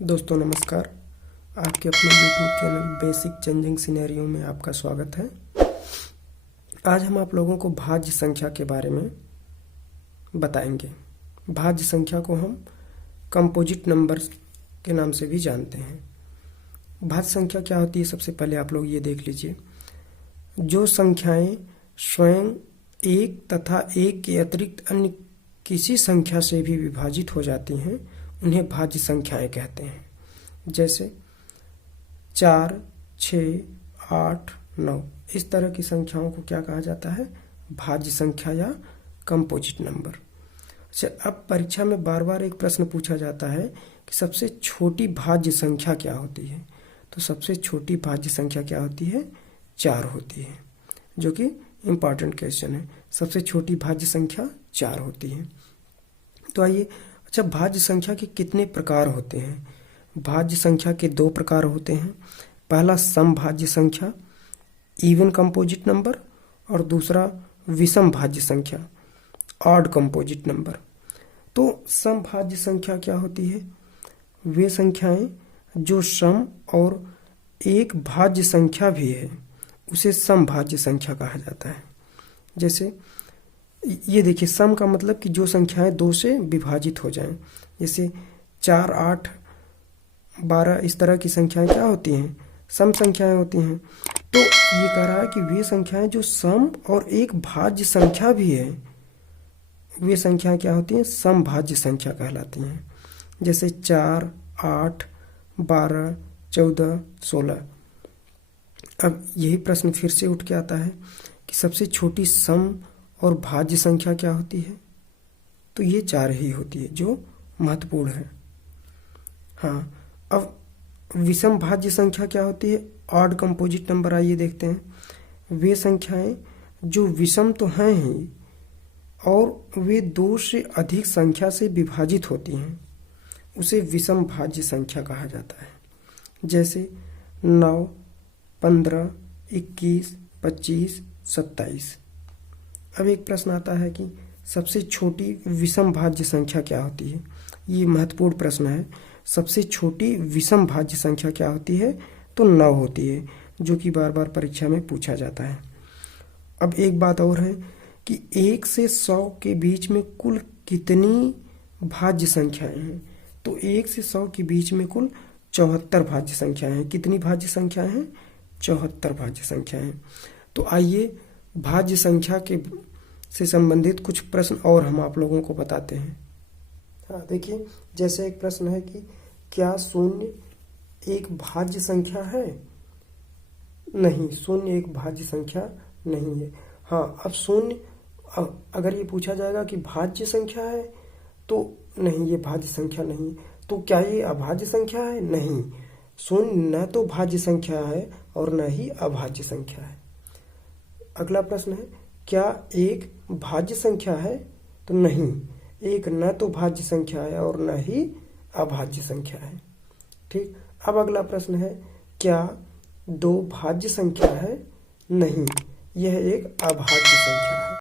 दोस्तों नमस्कार। आपके अपने YouTube channel basic changing scenario में आपका स्वागत है। आज हम आप लोगों को भाज्य संख्या के बारे में बताएंगे। भाज्य संख्या को हम कंपोजिट नंबर्स के नाम से भी जानते हैं। भाज्य संख्या क्या होती है, सबसे पहले आप लोग ये देख लीजिए। जो संख्याएं स्वयं एक तथा एक के अतिरिक्त अन्य किसी संख्या से भी विभाजित हो जाती हैं उन्हें भाज्य संख्याएं कहते हैं। जैसे 4, 6, 8, 9 इस तरह की संख्याओं को क्या कहा जाता है? भाज्य संख्या या कंपोजिट नंबर। अच्छा, अब परीक्षा में बार बार एक प्रश्न पूछा जाता है कि सबसे छोटी भाज्य संख्या क्या होती है। तो सबसे छोटी भाज्य संख्या क्या होती है? 4 होती है, जो कि इम्पॉर्टेंट क्वेश्चन है। सबसे छोटी भाज्य संख्या 4 होती है। तो आइए, अच्छा, भाज्य संख्या के कितने प्रकार होते हैं? भाज्य संख्या के 2 प्रकार होते हैं। पहला समभाज्य संख्या इवन कंपोजिट नंबर और दूसरा विषम भाज्य संख्या ऑड कंपोजिट नंबर। तो समभाज्य संख्या क्या होती है? वे संख्याएं जो सम और एक भाज्य संख्या भी है उसे समभाज्य संख्या कहा जाता है। जैसे ये देखिए, सम का मतलब कि जो संख्याएं 2 से विभाजित हो जाएं। जैसे 4, 8, 12 इस तरह की संख्याएं क्या होती हैं? सम संख्याएं होती हैं। तो ये कह रहा है कि वे संख्याएं जो सम और एक भाज्य संख्या भी है, वे संख्याएं क्या होती हैं? समभाज्य संख्या कहलाती हैं। जैसे 4, 8, 12, 14, 16। अब यही प्रश्न फिर से उठ के आता है कि सबसे छोटी सम और भाज्य संख्या क्या होती है? तो ये 4 ही होती है, जो महत्वपूर्ण है। हाँ, अब विषम भाज्य संख्या क्या होती है? Odd composite number. आइए देखते हैं। वे संख्याएं जो विषम तो हैं ही और वे 2 से अधिक संख्या से विभाजित होती हैं, उसे विषम भाज्य संख्या कहा जाता है। जैसे 9, 15, 21, 25, 27। अब एक प्रश्न आता है कि सबसे छोटी विषम भाज्य संख्या क्या होती है? ये महत्वपूर्ण प्रश्न है। सबसे छोटी विषम भाज्य संख्या क्या होती है? तो 9 होती है, जो कि बार बार परीक्षा में पूछा जाता है। अब एक बात और है कि 1 से 100 के बीच में कुल कितनी भाज्य संख्याएं हैं? तो 1 से 100 के बीच में कुल 74 भाज्य संख्याएं हैं। कितनी भाज्य संख्याएं हैं? 74 भाज्य संख्याएं। तो आइए, भाज्य संख्या के से संबंधित कुछ प्रश्न और हम आप लोगों को बताते हैं। हाँ देखिए, जैसे एक प्रश्न है कि क्या 0 एक भाज्य संख्या है? नहीं, 0 एक भाज्य संख्या नहीं है। हाँ, अब 0 अगर ये पूछा जाएगा कि भाज्य संख्या है, तो नहीं, ये भाज्य संख्या नहीं है। तो क्या ये अभाज्य संख्या है? नहीं, 0 न तो भाज्य संख्या है और न ही अभाज्य संख्या है। अगला प्रश्न है, क्या 1 भाज्य संख्या है? तो नहीं, 1 न तो भाज्य संख्या है और न ही अभाज्य संख्या है। ठीक। अब अगला प्रश्न है, क्या 2 भाज्य संख्या है? नहीं, यह एक अभाज्य संख्या है।